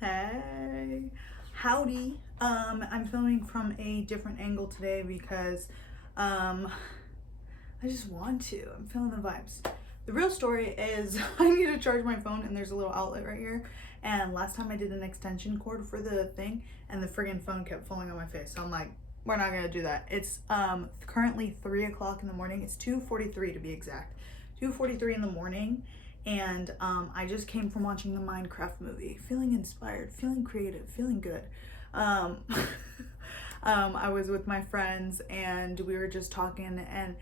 Hey, howdy. I'm filming from a different angle today because I just want to. I'm feeling the vibes. The real story is I need to charge my phone and there's a little outlet right here. And last time I did an extension cord for the thing and the friggin' phone kept falling on my face. So I'm like, we're not gonna do that. It's currently 3 o'clock in the morning. It's 2:43 to be exact. 2:43 in the morning. And I just came from watching the Minecraft movie, feeling inspired, feeling creative, feeling good. Um, I was with my friends and we were just talking and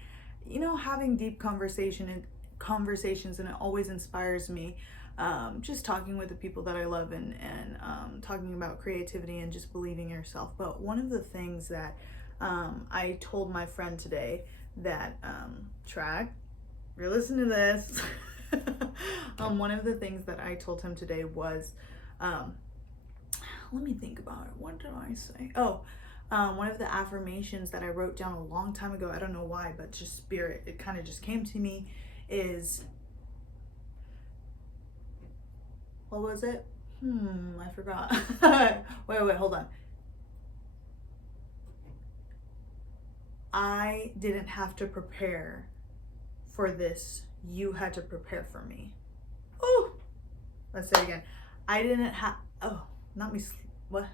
having deep conversations, and it always inspires me. Just talking with the people that I love and talking about creativity and just believing in yourself. But one of the things that I told my friend today that Track, you're listening to this. One of the things that I told him today was, let me think about it. What did I say? One of the affirmations that I wrote down a long time ago, I don't know why, but just spirit, it kind of just came to me, is, what was it? I forgot. wait, hold on. I didn't have to prepare for this. You had to prepare for me. Oh, let's say it again. I didn't have, what?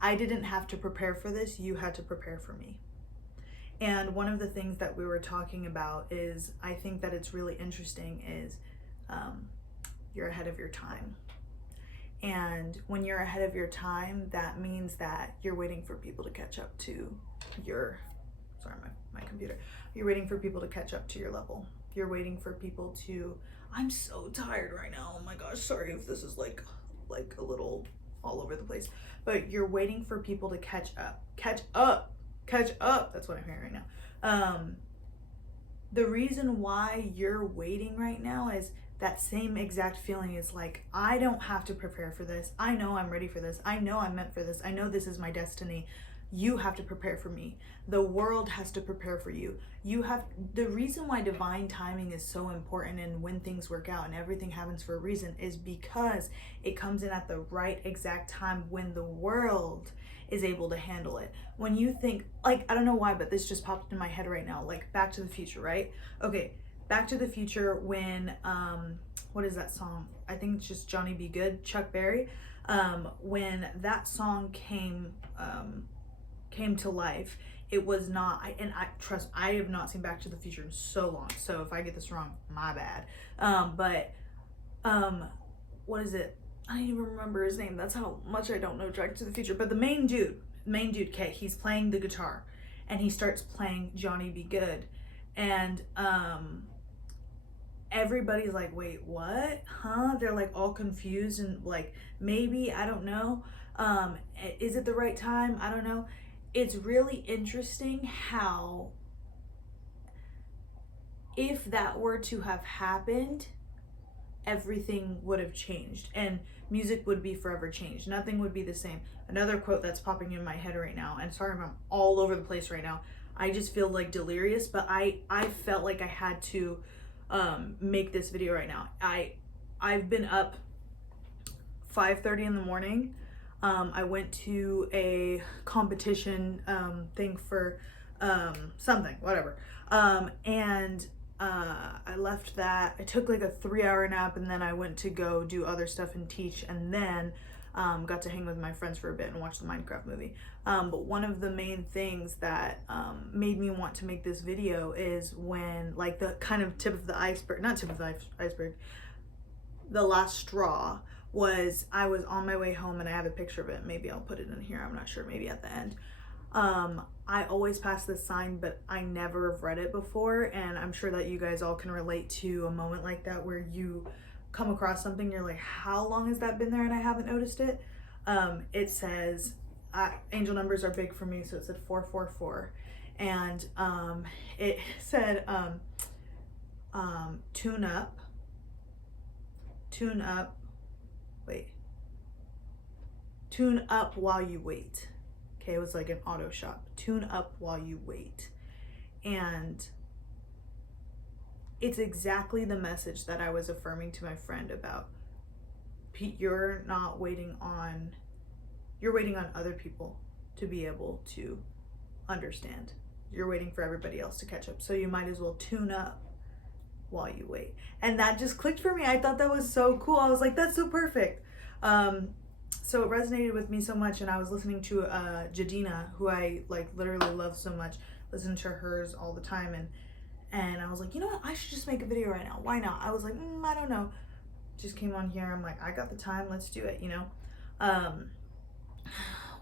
I didn't have to prepare for this. You had to prepare for me. And one of the things that we were talking about is, I think that it's really interesting is you're ahead of your time. And when you're ahead of your time, that means that you're waiting for people to catch up to your, sorry, my computer. You're waiting for people to catch up to your level. You're waiting for people to, I'm so tired right now. Oh my gosh, sorry if this is like a little all over the place, but you're waiting for people to catch up. That's what I'm hearing right now. The reason why you're waiting right now is that same exact feeling is like, I don't have to prepare for this. I know I'm ready for this. I know I'm meant for this. I know this is my destiny. You have to prepare for me. The world has to prepare for you. The reason why divine timing is so important and when things work out and everything happens for a reason is because it comes in at the right exact time when the world is able to handle it. When you think, like, I don't know why, but this just popped in my head right now, like Back to the Future, right? Okay, Back to the Future when, what is that song? I think it's just Johnny B. Good, Chuck Berry. When that song came to life, it was not, I have not seen Back to the Future in so long, so if I get this wrong, my bad. What is it? I don't even remember his name. That's how much I don't know Back to the Future. But the main dude, okay, he's playing the guitar, and he starts playing Johnny B. Good, and everybody's like, wait, what? Huh? They're like all confused and like, maybe, I don't know. Is it the right time? I don't know. It's really interesting how if that were to have happened, everything would have changed and music would be forever changed. Nothing would be the same. Another quote that's popping in my head right now, and sorry if I'm all over the place right now. I just feel like delirious, but I felt like I had to make this video right now. I've been up 5:30 in the morning. I went to a competition thing for something, whatever. And I left that. I took like a 3-hour nap, and then I went to go do other stuff and teach, and then got to hang with my friends for a bit and watch the Minecraft movie. But one of the main things that made me want to make this video is when, like, the kind of tip of the iceberg, not tip of the iceberg, the last straw was I was on my way home, and I have a picture of it. Maybe I'll put it in here. I'm not sure. Maybe at the end. I always pass this sign, but I never have read it before, and I'm sure that you guys all can relate to a moment like that where you come across something, you're like, how long has that been there and I haven't noticed it? It says, angel numbers are big for me, so it said 444, and it said tune up while you wait. Okay, it was like an auto shop. Tune up while you wait. And it's exactly the message that I was affirming to my friend about you're not waiting on, you're waiting on other people to be able to understand. You're waiting for everybody else to catch up. So you might as well tune up while you wait. And that just clicked for me. I thought that was so cool. I was like, that's so perfect. So it resonated with me so much. And I was listening to Jadina, who I like literally love so much, listen to hers all the time. And I was like, you know what? I should just make a video right now. Why not? I was like, I don't know. Just came on here. I'm like, I got the time. Let's do it, you know?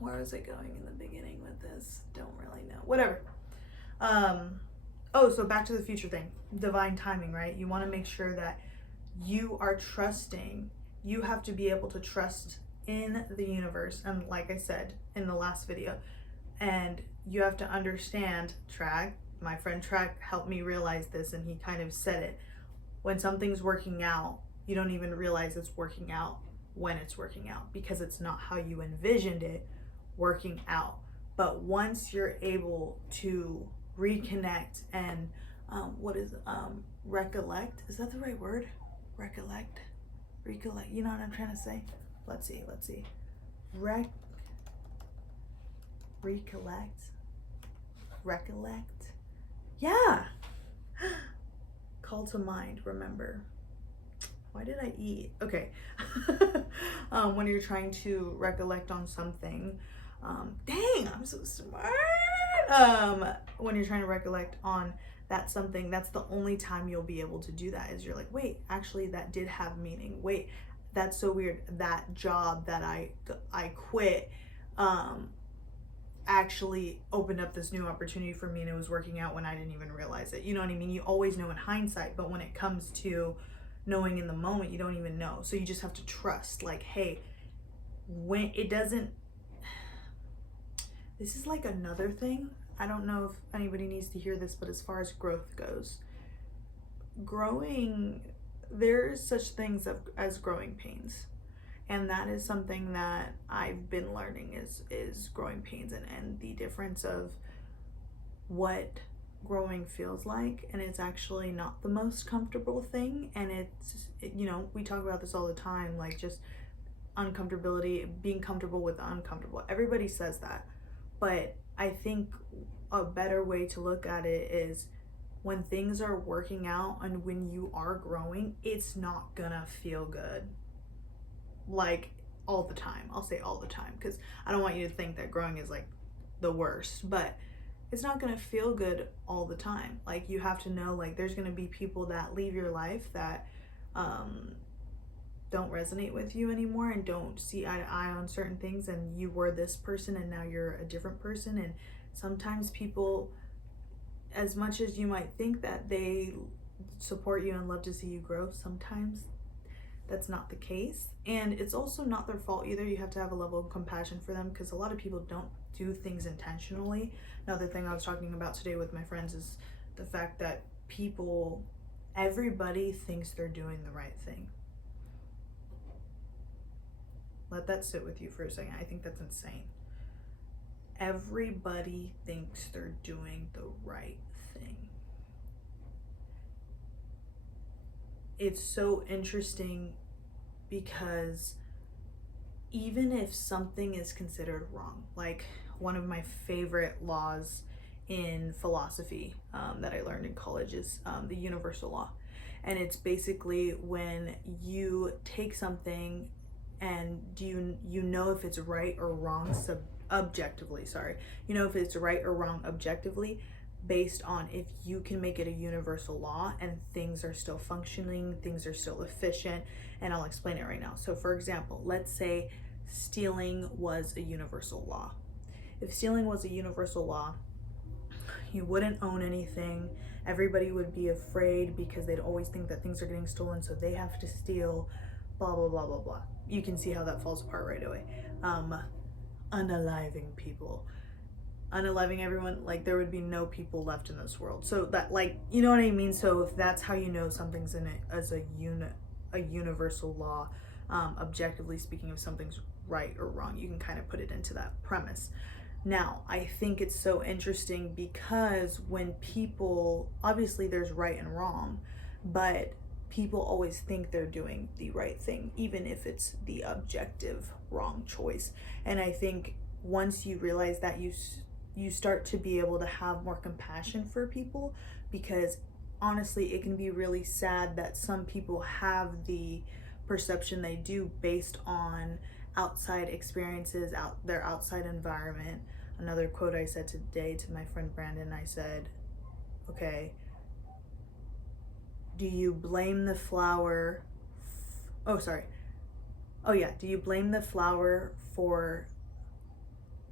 Where was I going in the beginning with this? Don't really know. Whatever. Oh, so back to the future thing. Divine timing, right? You want to make sure that you are trusting. You have to be able to trust in the universe. And like I said in the last video, and you have to understand, my friend Track helped me realize this, and he kind of said it. When something's working out, you don't even realize it's working out when it's working out, because it's not how you envisioned it working out. But once you're able to reconnect and recollect, is that the right word? Recollect, you know what I'm trying to say? Let's see. Recollect. Yeah. Call to mind, remember. Why did I eat? Okay. When you're trying to recollect on something, dang, I'm so smart. When you're trying to recollect on that something, that's the only time you'll be able to do that, is you're like, wait, actually that did have meaning. Wait, that's so weird. That job that I quit, actually opened up this new opportunity for me, and it was working out when I didn't even realize it. You know what I mean? You always know in hindsight, but when it comes to knowing in the moment, you don't even know. So you just have to trust, like, hey, when it doesn't, this is like another thing. I don't know if anybody needs to hear this, but as far as growth goes, there's such things as growing pains. And that is something that I've been learning is growing pains and the difference of what growing feels like. And it's actually not the most comfortable thing. And you know, we talk about this all the time, like just uncomfortability, being comfortable with the uncomfortable. Everybody says that. But I think a better way to look at it is when things are working out and when you are growing, it's not gonna feel good. Like all the time. I'll say all the time, because I don't want you to think that growing is like the worst, but it's not gonna feel good all the time. Like you have to know, like there's gonna be people that leave your life that don't resonate with you anymore and don't see eye to eye on certain things, and you were this person and now you're a different person. And sometimes people, as much as you might think that they support you and love to see you grow, sometimes that's not the case. And it's also not their fault either. You have to have a level of compassion for them, because a lot of people don't do things intentionally. Another thing I was talking about today with my friends is the fact that everybody thinks they're doing the right thing. Let that sit with you for a second. I think that's insane. Everybody thinks they're doing the right thing. It's so interesting, because even if something is considered wrong, like one of my favorite laws in philosophy that I learned in college is the universal law. And it's basically when you take something and you know if it's right or wrong objectively, you know if it's right or wrong objectively, based on if you can make it a universal law and things are still functioning, things are still efficient. And I'll explain it right now. So for example, let's say stealing was a universal law. If stealing was a universal law, you wouldn't own anything. Everybody would be afraid because they'd always think that things are getting stolen, so they have to steal, blah, blah, blah, blah, blah. You can see how that falls apart right away. Unaliving people. Unaliving everyone, like there would be no people left in this world. So that, like, you know what I mean? So if that's how you know something's in it as a universal law, objectively speaking, if something's right or wrong, you can kind of put it into that premise. Now, I think it's so interesting because when people, obviously there's right and wrong, but people always think they're doing the right thing, even if it's the objective wrong choice. And I think once you realize that, you start to be able to have more compassion for people, because honestly, it can be really sad that some people have the perception they do based on outside experiences, their outside environment. Another quote I said today to my friend Brandon, I said, okay, do you blame the flower do you blame the flower for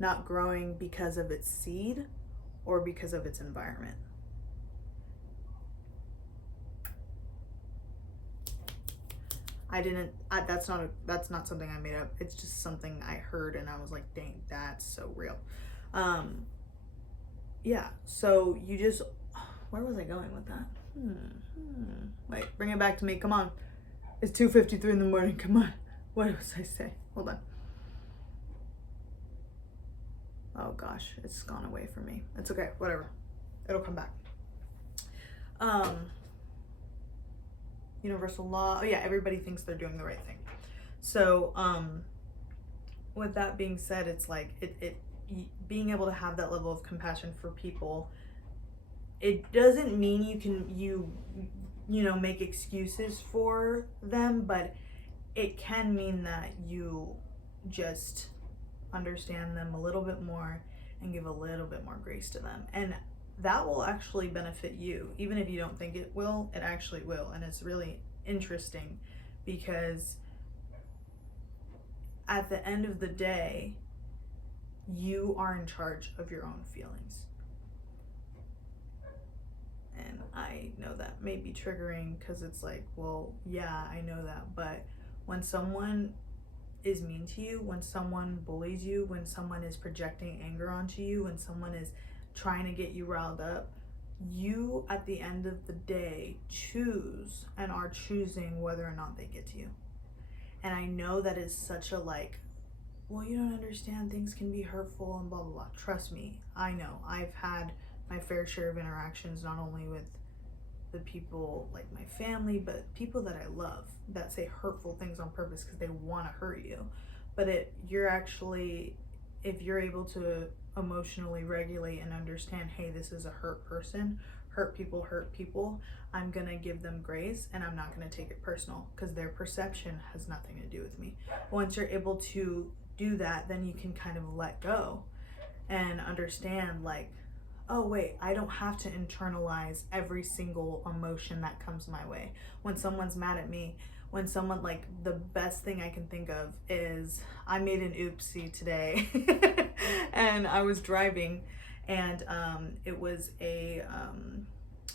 not growing because of its seed or because of its environment? That's not something I made up. It's just something I heard and I was like, dang, that's so real. Yeah, so you just, where was I going with that? Wait, bring it back to me. Come on. It's 2:53 in the morning. Come on. What was I say? Hold on. Oh gosh, it's gone away from me. It's okay, whatever. It'll come back. Universal law. Oh yeah, everybody thinks they're doing the right thing. So, with that being said, it's like being able to have that level of compassion for people, it doesn't mean you know, make excuses for them, but it can mean that you just understand them a little bit more and give a little bit more grace to them. And that will actually benefit you. Even if you don't think it will, it actually will. And it's really interesting because at the end of the day, you are in charge of your own feelings. And I know that may be triggering because it's like, well, yeah, I know that. But when someone is mean to you, when someone bullies you, when someone is projecting anger onto you, when someone is trying to get you riled up, you at the end of the day choose and are choosing whether or not they get to you. And I know that is such a like, well, you don't understand, things can be hurtful and blah blah blah. Trust me, I know. I've had my fair share of interactions, not only with the people like my family, but people that I love that say hurtful things on purpose because they want to hurt you. But you're actually, if you're able to emotionally regulate and understand, hey, this is a hurt person, hurt people, I'm gonna give them grace and I'm not gonna take it personal because their perception has nothing to do with me. Once you're able to do that, then you can kind of let go and understand like, oh wait, I don't have to internalize every single emotion that comes my way. When someone's mad at me, when someone, like, the best thing I can think of is I made an oopsie today and I was driving and it was I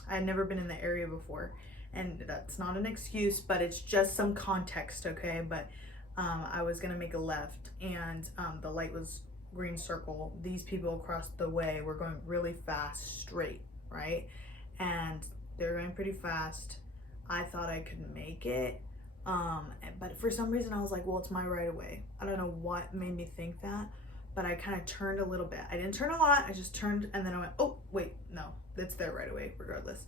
had never been in the area before, and that's not an excuse, but it's just some context, okay? But I was gonna make a left and the light was green circle. These people across the way were going really fast straight, right? And they're going pretty fast. I thought I could make it, but for some reason I was like, well, it's my right of way. I don't know what made me think that, but I kind of turned a little bit. I didn't turn a lot, I just turned, and then I went, oh wait, no, that's their right of way regardless.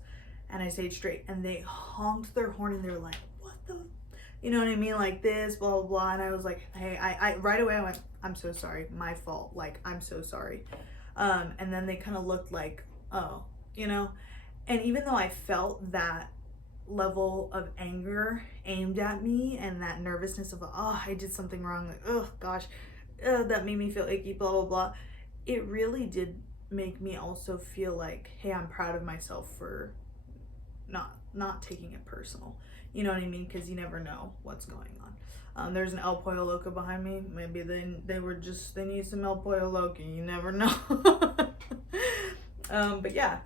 And I stayed straight, and they honked their horn and they were like, what the, you know what I mean, like this, blah blah blah. And I was like, hey, I right away I went, I'm so sorry, my fault, like, I'm so sorry. And then they kind of looked like, oh, you know. And even though I felt that level of anger aimed at me and that nervousness of, oh, I did something wrong, like, oh gosh, that made me feel icky, blah blah blah, it really did make me also feel like, hey, I'm proud of myself for not taking it personal. You know what I mean? Because you never know what's going on. There's an El Pollo Loco behind me. Maybe they need some El Pollo Loco. You never know. But yeah.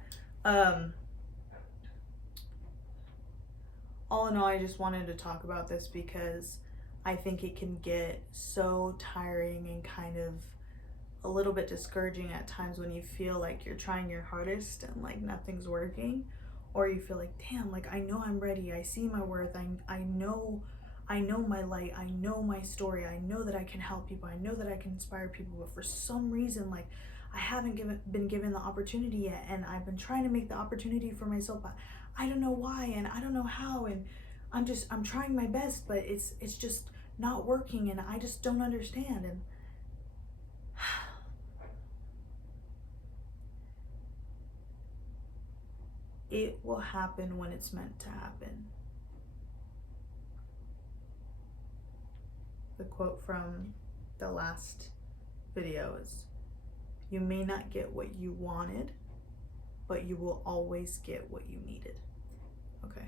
All in all, I just wanted to talk about this because I think it can get so tiring and kind of a little bit discouraging at times when you feel like you're trying your hardest and like nothing's working. Or you feel like, damn, like, I know I'm ready, I see my worth, I know my light, I know my story, I know that I can help people, I know that I can inspire people, but for some reason, like, I haven't been given the opportunity yet, and I've been trying to make the opportunity for myself, but I don't know why, and I don't know how, and I'm trying my best, but it's just not working, and I just don't understand. And it will happen when it's meant to happen. The quote from the last video is, you may not get what you wanted, but you will always get what you needed. Okay.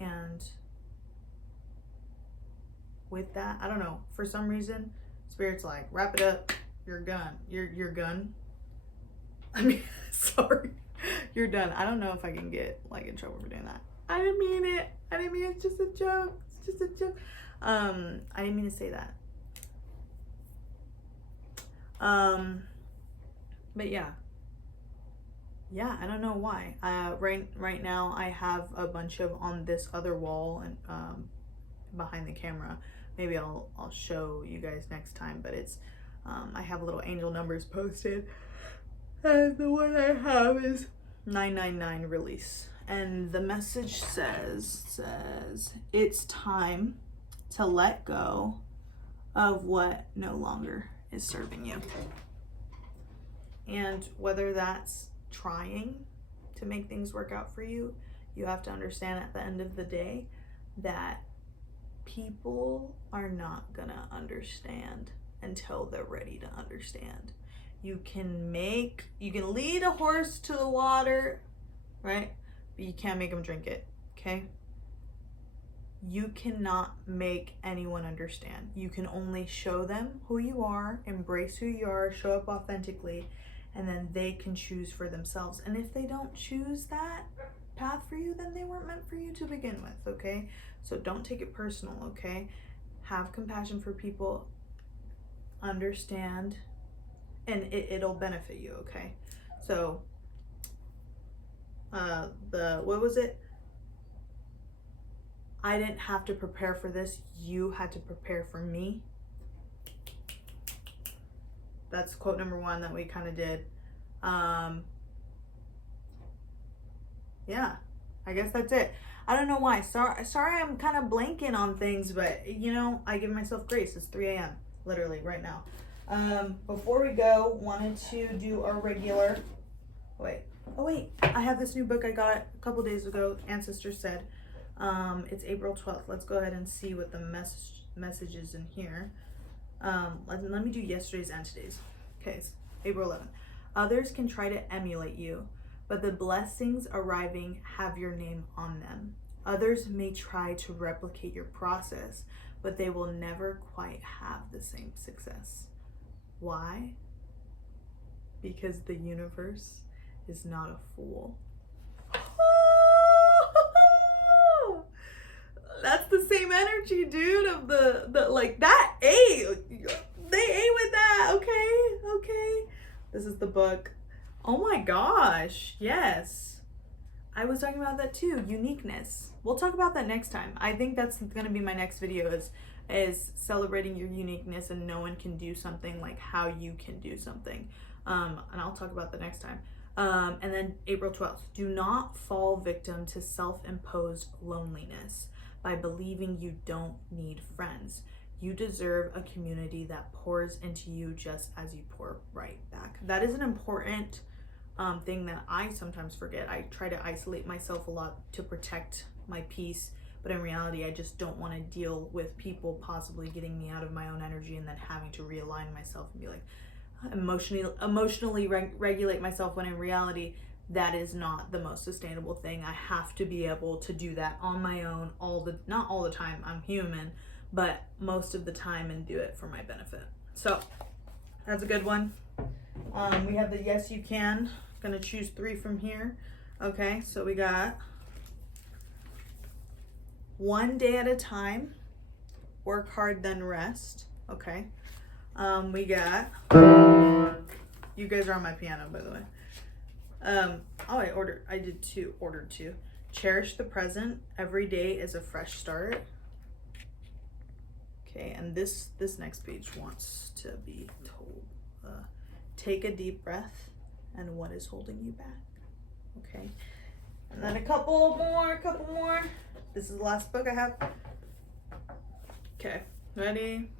And with that, I don't know, for some reason, Spirit's like, wrap it up, you're done. You're done. I mean, sorry, you're done. I don't know if I can get like in trouble for doing that. I didn't mean it. It's just a joke. It's just a joke. I didn't mean to say that. But yeah, I don't know why. Right now I have a bunch of on this other wall and behind the camera. Maybe I'll show you guys next time. But it's I have little angel numbers posted, and the one I have is 999 release, and the message says it's time to let go of what no longer is serving you. And whether that's trying to make things work out for you, you have to understand at the end of the day that people are not gonna understand until they're ready to understand. You can lead a horse to the water, right? But you can't make them drink it, okay? You cannot make anyone understand. You can only show them who you are, embrace who you are, show up authentically, and then they can choose for themselves. And if they don't choose that path for you, then they weren't meant for you to begin with, okay? So don't take it personal, okay? Have compassion for people, understand, and it'll benefit you, okay? So, what was it? I didn't have to prepare for this. You had to prepare for me. That's quote number 1 that we kind of did. Yeah, I guess that's it. I don't know why. Sorry I'm kind of blanking on things, but you know, I give myself grace. It's 3 a.m. literally right now. Before we go, wanted to do our regular, wait, I have this new book I got a couple days ago, Ancestors Said. It's April 12th. Let's go ahead and see what the message is in here. Let me do yesterday's and today's. Okay, it's April 11th. Others can try to emulate you, but the blessings arriving have your name on them. Others may try to replicate your process, but they will never quite have the same success. Why? Because the universe is not a fool. That's the same energy, dude, of the like that A. They A with that, okay. This is the book. Oh my gosh, yes. I was talking about that too, uniqueness. We'll talk about that next time. I think that's gonna be my next video is celebrating your uniqueness, and no one can do something like how you can do something. And I'll talk about that next time. And then April 12th, do not fall victim to self-imposed loneliness by believing you don't need friends. You deserve a community that pours into you just as you pour right back. That is an important thing that I sometimes forget. I try to isolate myself a lot to protect my peace, but in reality, I just don't want to deal with people possibly getting me out of my own energy and then having to realign myself and be like, emotionally regulate myself, when in reality that is not the most sustainable thing. I have to be able to do that on my own not all the time, I'm human, but most of the time, and do it for my benefit. So that's a good one. We have the Yes You Can. Gonna choose 3 from here. Okay, so we got one day at a time, work hard then rest. Okay. We got, you guys are on my piano, by the way. Ordered two. Cherish the present. Every day is a fresh start. Okay, and this next page wants to be told. Take a deep breath, and what is holding you back? Okay. And then a couple more. This is the last book I have. Okay, ready?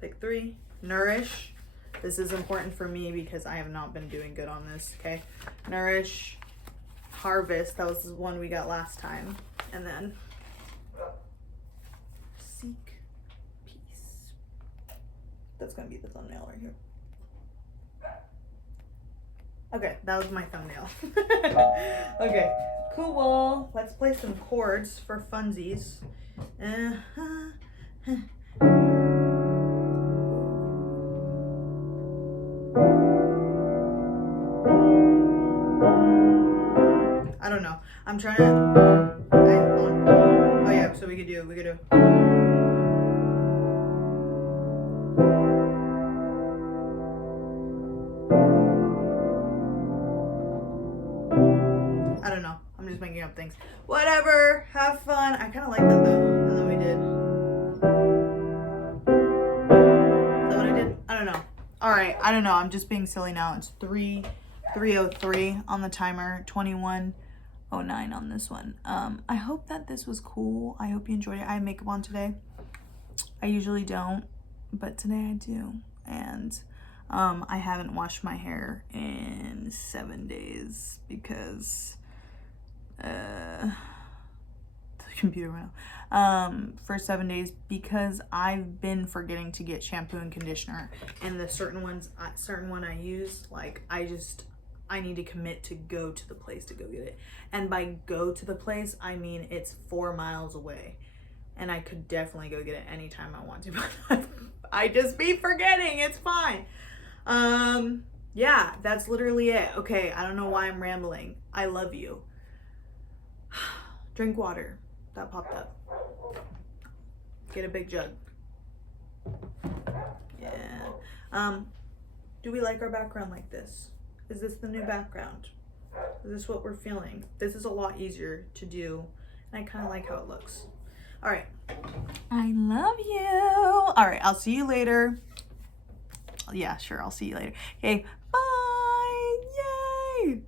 Pick 3. Nourish. This is important for me because I have not been doing good on this, okay? Nourish. Harvest. That was the one we got last time. And then Seek Peace. That's gonna be the thumbnail right here. Okay, that was my thumbnail. Okay, cool. Let's play some chords for funsies. I don't know. I'm trying to. Oh yeah, so we could do. I don't know. I'm just making up things. Whatever. Have fun. I kind of like that though. And then we did. Is that what I did? I don't know. All right. I don't know. I'm just being silly now. It's 3:03 on the timer. 21:09 on this one. I hope that this was cool. I hope you enjoyed it. I have makeup on today. I usually don't, but today I do. And I haven't washed my hair in 7 days because the computer went out. For 7 days because I've been forgetting to get shampoo and conditioner, and the certain one I use, like I need to commit to go to the place to go get it. And by go to the place, I mean it's 4 miles away. And I could definitely go get it anytime I want to, but I just be forgetting. It's fine. Yeah, that's literally it. Okay, I don't know why I'm rambling. I love you. Drink water. That popped up. Get a big jug. Yeah. Do we like our background like this? Is this the new background? Is this what we're feeling? This is a lot easier to do, and I kind of like how it looks. All right. I love you. All right, I'll see you later. Yeah, sure, I'll see you later. Okay, bye. Yay.